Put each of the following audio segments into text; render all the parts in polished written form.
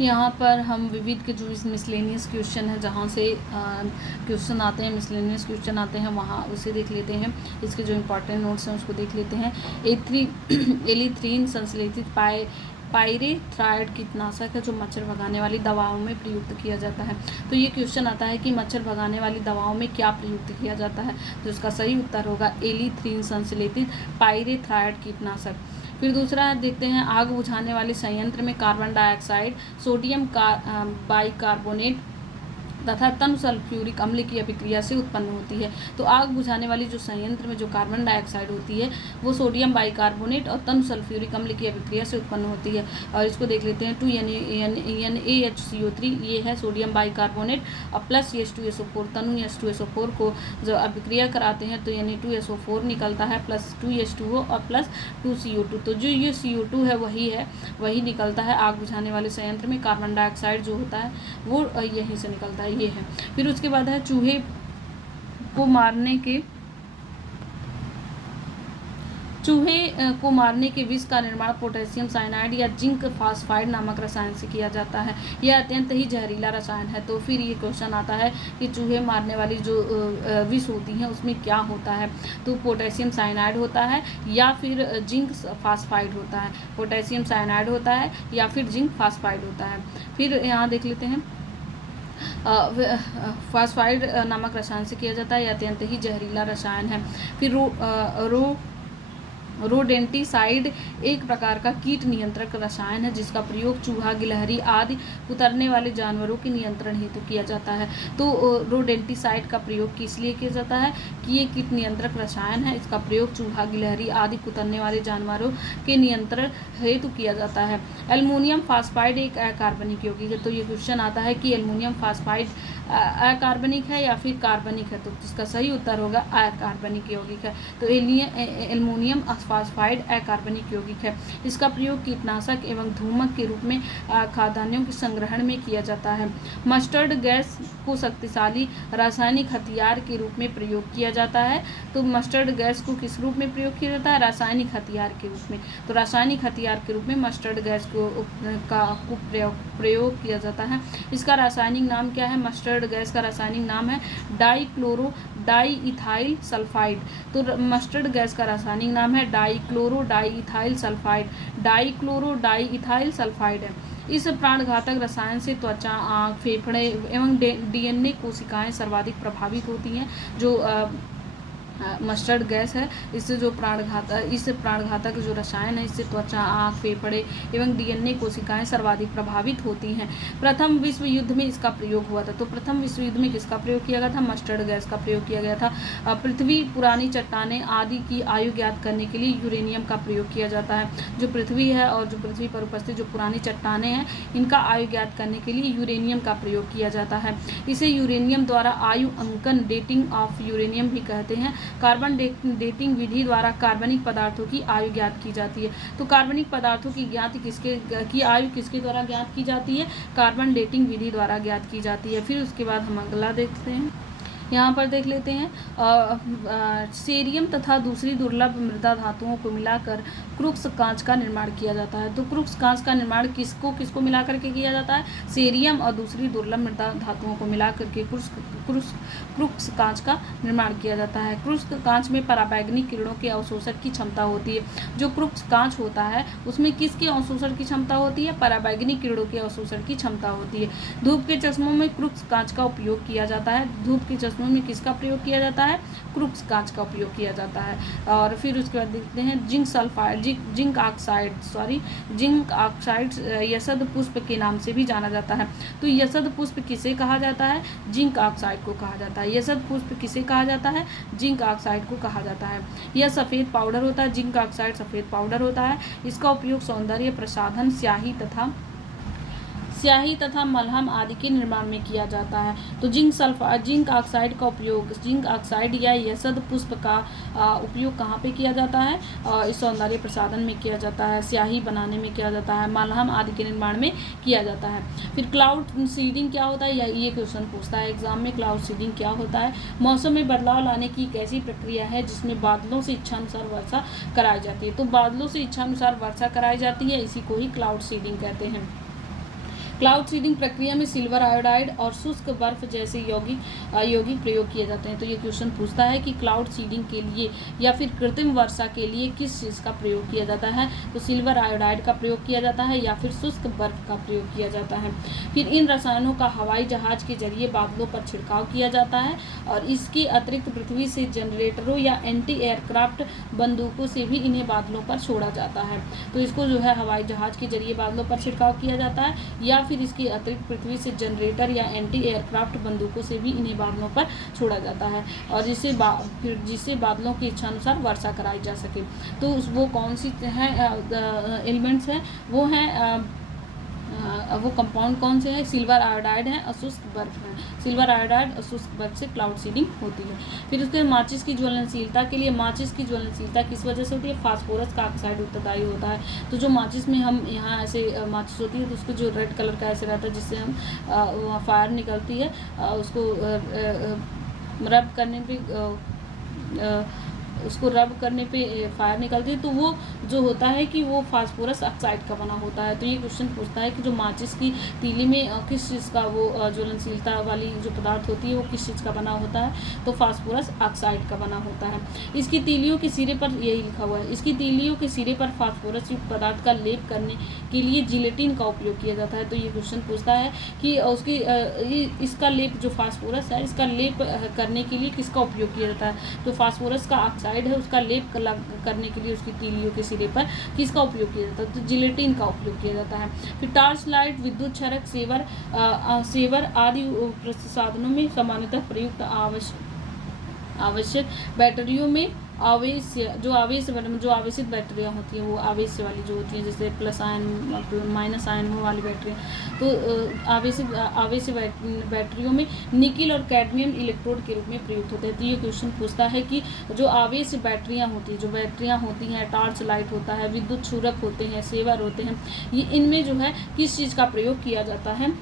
यहाँ पर हम विविध के जो मिसलेनियस क्वेश्चन है, जहाँ से क्वेश्चन आते हैं, मिसलेनियस क्वेश्चन आते हैं, वहाँ उसे देख लेते हैं। इसके जो इंपॉर्टेंट नोट्स हैं उसको देख लेते हैं। एलिथ्रीन संश्लेषित पाइरेथ्राइड कीटनाशक है जो मच्छर भगाने वाली दवाओं में प्रयुक्त किया जाता है। तो ये क्वेश्चन आता है कि मच्छर भगाने वाली दवाओं में क्या प्रयुक्त किया जाता है, तो इसका सही उत्तर होगा एलिथ्रीन संश्लेषित पाइरेथ्राइड कीटनाशक। फिर दूसरा देखते हैं, आग बुझाने वाले संयंत्र में कार्बन डाइऑक्साइड, सोडियम बाइकार्बोनेट तथा तनु सल्फ्यूरिक अम्ल की अभिक्रिया से उत्पन्न होती है। तो आग बुझाने वाली जो संयंत्र में जो कार्बन डाइऑक्साइड होती है वो सोडियम बाइकार्बोनेट और तनु सल्फ्यूरिक अम्ल की अभिक्रिया से उत्पन्न होती है। और इसको देख लेते हैं, 2NaHCO3 ये है सोडियम बाइकार्बोनेट, और प्लस H2SO4 तनु H2SO4 को जो अभिक्रिया कराते हैं तो Na2SO4 निकलता है, प्लस 2H2O और प्लस 2CO2। तो जो ये CO2 है वही निकलता है आग बुझाने वाले संयंत्र में। कार्बन डाइऑक्साइड जो होता है वो यहीं से निकलता है, ये है। फिर उसके बाद है, चूहे को मारने के विष का निर्माण पोटेशियम साइनाइड या जिंक फास्फाइड नामक रसायन से किया जाता है। यह अत्यंत ही जहरीला रसायन है। तो फिर ये क्वेश्चन आता है कि चूहे मारने वाली जो विष होती हैं उसमें क्या होता है, तो पोटेशियम साइनाइड होता है या फिर जिंक फास्फाइड होता है। पोटेशियम साइनाइड होता है या फिर जिंक फास्फाइड होता है। फिर यहाँ देख लेते हैं, फास्फाइड नामक रसायन से किया जाता है। यह अत्यंत ही जहरीला रसायन है। फिर रोडेंटिसाइड एक प्रकार का कीट नियंत्रक रसायन है जिसका प्रयोग चूहा, गिलहरी आदि कुतरने वाले जानवरों के नियंत्रण हेतु किया जाता है। तो रोडेंटिसाइड का प्रयोग किस लिए किया जाता है कि ये कीट नियंत्रक रसायन है, इसका प्रयोग चूहा, गिलहरी आदि कुतरने वाले जानवरों के नियंत्रण हेतु किया जाता है। एल्युमिनियम फास्फाइड एक अकार्बनिक यौगिक है। तो ये क्वेश्चन आता है कि एल्युमिनियम फास्फाइड अकार्बनिक है या फिर कार्बनिक है, तो इसका सही उत्तर होगा अकार्बनिक यौगिक है। तो एल्युमिनियम फास्फाइड अकार्बनिक यौगिक है। इसका प्रयोग कीटनाशक एवं धूमक के रूप में खाद्यान्नों के संग्रहण में किया जाता है। मस्टर्ड गैस को शक्तिशाली रासायनिक हथियार के रूप में प्रयोग किया जाता है। तो मस्टर्ड गैस को किस रूप में प्रयोग किया जाता है, रासायनिक हथियार के रूप में। तो रासायनिक हथियार के रूप में मस्टर्ड गैस को प्रयोग किया जाता है। इसका रासायनिक नाम क्या है, मस्टर्ड गैस का रासायनिक नाम है डाईइथाइल सल्फाइड। तो मस्टर्ड गैस का रासायनिक नाम है डाईइथाइल सल्फाइड है। इस प्राणघातक रसायन से त्वचा, आँख, फेफड़े एवं DNA कोशिकाएं सर्वाधिक प्रभावित होती हैं। जो मस्टर्ड गैस है, इससे जो प्राणघातक जो रसायन है, इससे त्वचा, आँख, फेफड़े एवं DNA कोशिकाएं सर्वाधिक प्रभावित होती हैं। प्रथम विश्व युद्ध में इसका प्रयोग हुआ था। तो प्रथम विश्व युद्ध में किसका प्रयोग किया गया था, मस्टर्ड गैस का प्रयोग किया गया था। पृथ्वी, पुरानी चट्टानें आदि की आयु ज्ञात करने के लिए यूरेनियम का प्रयोग किया जाता है। जो पृथ्वी है और जो पृथ्वी पर उपस्थित जो पुरानी चट्टानें हैं, इनका आयु ज्ञात करने के लिए यूरेनियम का प्रयोग किया जाता है। इसे यूरेनियम द्वारा आयु अंकन, डेटिंग ऑफ यूरेनियम भी कहते हैं। कार्बन डेटिंग विधि द्वारा कार्बनिक पदार्थों की आयु ज्ञात की जाती है। तो कार्बनिक पदार्थों की आयु किसके द्वारा ज्ञात की जाती है, कार्बन डेटिंग विधि द्वारा ज्ञात की जाती है। फिर उसके बाद हम अगला देखते हैं, यहाँ पर देख लेते हैं, सेरियम तथा दूसरी दुर्लभ मृदा धातुओं को मिलाकर क्रुक्स कांच का निर्माण किया जाता है। तो क्रुक्स कांच का निर्माण किसको मिलाकर के किया जाता है, सेरियम और दूसरी दुर्लभ मृदा धातुओं को मिलाकर के क्रुक्स कांच का निर्माण किया जाता है। क्रुक्स कांच में पराबैंगनी किरणों के अवशोषण की क्षमता होती है। जो क्रुक्स कांच होता है उसमें किसके अवशोषण की क्षमता होती है, पराबैंगनी किरणों के अवशोषण की क्षमता होती है। धूप के चश्मों में क्रुक्स कांच का उपयोग किया जाता है। धूप के चश्मों में किसका प्रयोग किया जाता है, क्रुक्स कांच का उपयोग किया जाता है। और फिर उसके बाद देखते हैं, जिंक ऑक्साइड यसद पुष्प के नाम से भी जाना जाता है। तो यसद पुष्प किसे कहा जाता है, जिंक ऑक्साइड को कहा जाता है। यसद पुष्प किसे कहा जाता है, जिंक ऑक्साइड को कहा जाता है। यह सफ़ेद पाउडर होता है, जिंक ऑक्साइड सफ़ेद पाउडर होता है। इसका उपयोग सौंदर्य प्रसाधन, स्याही तथा मलहम आदि के निर्माण में किया जाता है। तो जिंक ऑक्साइड का उपयोग, जिंक ऑक्साइड या यसद पुष्प का उपयोग कहाँ पे किया जाता है, इस सौंदर्य प्रसाधन में किया जाता है, स्याही बनाने में किया जाता है, मलहम आदि के निर्माण में किया जाता है। फिर क्लाउड सीडिंग क्या होता है, ये क्वेश्चन पूछता है एग्जाम में, क्लाउड सीडिंग क्या होता है। मौसम में बदलाव लाने की एक ऐसी प्रक्रिया है जिसमें बादलों से इच्छानुसार वर्षा कराई जाती है। तो बादलों से इच्छानुसार वर्षा कराई जाती है, इसी को ही क्लाउड सीडिंग कहते हैं। क्लाउड सीडिंग प्रक्रिया में सिल्वर आयोडाइड और शुष्क बर्फ जैसे यौगिक प्रयोग किए जाते हैं। तो ये क्वेश्चन पूछता है कि क्लाउड सीडिंग के लिए या फिर कृत्रिम वर्षा के लिए किस चीज़ का प्रयोग किया जाता है। तो सिल्वर आयोडाइड का प्रयोग किया जाता है या फिर शुष्क बर्फ का प्रयोग किया जाता है। फिर इन रसायनों का हवाई जहाज के जरिए बादलों पर छिड़काव किया जाता है और इसके अतिरिक्त पृथ्वी से जनरेटरों या एंटी एयरक्राफ्ट बंदूकों से भी इन्हें बादलों पर छोड़ा जाता है। तो इसको जो है हवाई जहाज के जरिए बादलों पर छिड़काव किया जाता है या फिर इसके अतिरिक्त पृथ्वी से जनरेटर या एंटी एयरक्राफ्ट बंदूकों से भी इन्हें बादलों पर छोड़ा जाता है और जिससे बादलों की इच्छानुसार वर्षा कराई जा सके। तो वो कौन सी है एलिमेंट्स हैं, वो हैं वो कंपाउंड कौन से हैं, सिल्वर आयोडाइड है और शुष्क बर्फ है। सिल्वर आयोडाइड और शुष्क बर्फ से क्लाउड सीडिंग होती है। फिर उसके माचिस की ज्वलनशीलता के लिए, माचिस की ज्वलनशीलता किस वजह से होती है, फास्फोरस का ऑक्साइड उत्तरदायी होता है। तो जो माचिस में हम यहाँ ऐसे माचिस होती है तो उसको जो रेड कलर का ऐसे रहता है जिससे हम फायर निकलती है, उसको रब करने पे उसको रब करने पे फायर निकलती है, तो वो जो होता है कि वो फास्फोरस ऑक्साइड का बना होता है। तो ये क्वेश्चन पूछता है कि जो माचिस की तीली में किस चीज़ का वो ज्वलनशीलता वाली जो पदार्थ होती है वो किस चीज़ का बना होता है, तो फास्फोरस ऑक्साइड का बना होता है। इसकी तीलियों के सिरे पर यही लिखा हुआ है, इसकी तीलियों के सिरे पर फास्फोरस युक्त पदार्थ का लेप करने के लिए जिलेटिन का उपयोग किया जाता है। तो ये क्वेश्चन पूछता है कि उसकी इसका लेप जो फास्फोरस है इसका लेप करने के लिए किसका उपयोग किया जाता है। तो फास्फोरस का ऑक्साइड है उसका लेप करने के लिए उसकी तीलियों के सिरे पर किसका उपयोग किया जाता है, तो जिलेटिन का उपयोग किया जाता है। फिर टॉर्च लाइट, विद्युत क्षरक, सेवर आदि प्रसाधनों में सामान्यतः प्रयुक्त आवश्यक बैटरियों में जो आवेशित बैटरियाँ होती हैं वो आवेश वाली जो होती हैं, जैसे प्लस आयन माइनस आयन वो वाली बैटरियाँ, तो आवेश बैटरियों में निकिल और कैडमियम इलेक्ट्रोड के रूप में प्रयुक्त होते हैं। तो ये क्वेश्चन पूछता है कि जो आवेश बैटरियाँ होती हैं, जो बैटरियाँ होती हैं, टॉर्च लाइट होता है, विद्युत क्षुरक होते हैं, सेवर होते हैं, ये इनमें जो है किस चीज़ का प्रयोग किया जाता है,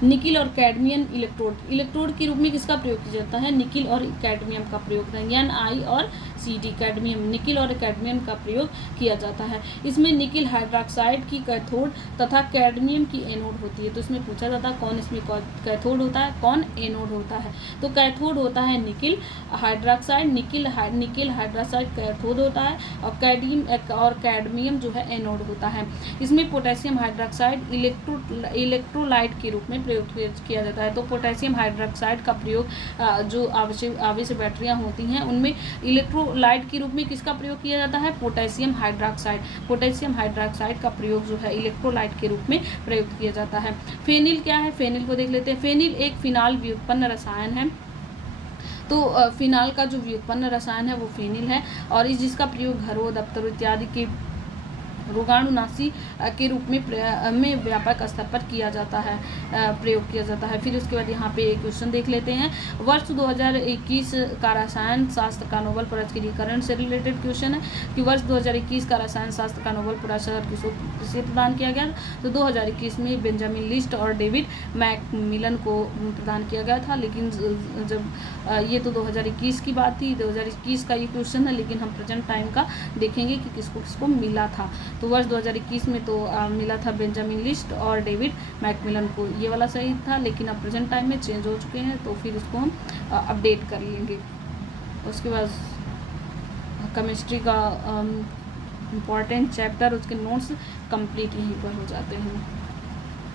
निकिल और कैडमियम इलेक्ट्रोड के रूप में किसका प्रयोग किया जाता है, निकिल और कैडमियम का प्रयोग Ni और Cd कैडमियम, निकिल और कैडमियम का प्रयोग किया जाता है। इसमें निकिल हाइड्रोक्साइड की कैथोड तथा कैडमियम की एनोड होती है। तो इसमें पूछा जाता है कौन इसमें कैथोड होता है, कौन एनोड होता है। तो कैथोड होता है nickel hydroxide, nickel hydroxide cathode होता है और कैडमियम जो है एनोड होता है। इसमें पोटेशियम हाइड्रोक्साइड इलेक्ट्रोलाइट के रूप में प्रयोग किया जाता है। तो पोटेशियम हाइड्रोक्साइड का प्रयोग जो आवेश बैटरियां होती हैं उनमें इलेक्ट्रोलाइट के रूप में किसका प्रयोग किया जाता है, पोटेशियम हाइड्रोक्साइड का प्रयोग जो है इलेक्ट्रोलाइट के रूप में प्रयुक्त किया जाता है। फेनिल क्या है, फेनिल को देख लेते हैं। फेनिल एक फिनाल व्युत्पन्न रसायन है। तो फिनाल का जो व्युत्पन्न रसायन है वो फेनिल है और जिसका प्रयोग घरों, दफ्तरों इत्यादि के रोगाणुनाशी के रूप में व्यापक स्तर पर किया जाता है, प्रयोग किया जाता है। फिर उसके बाद यहाँ पे एक क्वेश्चन देख लेते हैं। वर्ष 2021 का रसायन शास्त्र का नोबेल पुरस्कृतीकरण से रिलेटेड क्वेश्चन है कि वर्ष 2021 का रसायन शास्त्र का नोबेल पुरस्कार किसे प्रदान किया गया। तो 2021 में बेंजामिन लिस्ट और डेविड मैकमिलन को प्रदान किया गया था, लेकिन जब ये तो 2021 की बात थी, 2021 का ये क्वेश्चन है, लेकिन हम प्रेजेंट टाइम का देखेंगे कि किसको मिला था। तो वर्ष 2021 में तो मिला था बेंजामिन लिस्ट और डेविड मैकमिलन को, ये वाला सही था, लेकिन अब प्रेजेंट टाइम में चेंज हो चुके हैं, तो फिर इसको हम अपडेट कर लेंगे। उसके बाद केमिस्ट्री का इम्पॉर्टेंट चैप्टर, उसके नोट्स कंप्लीट यहीं पर हो जाते हैं,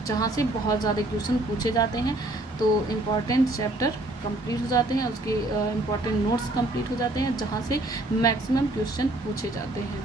जहाँ से बहुत ज़्यादा क्वेश्चन पूछे जाते हैं। तो इम्पॉर्टेंट चैप्टर कंप्लीट हो जाते हैं, उसके इम्पॉर्टेंट नोट्स कंप्लीट हो जाते हैं, जहाँ से मैक्सिमम क्वेश्चन पूछे जाते हैं।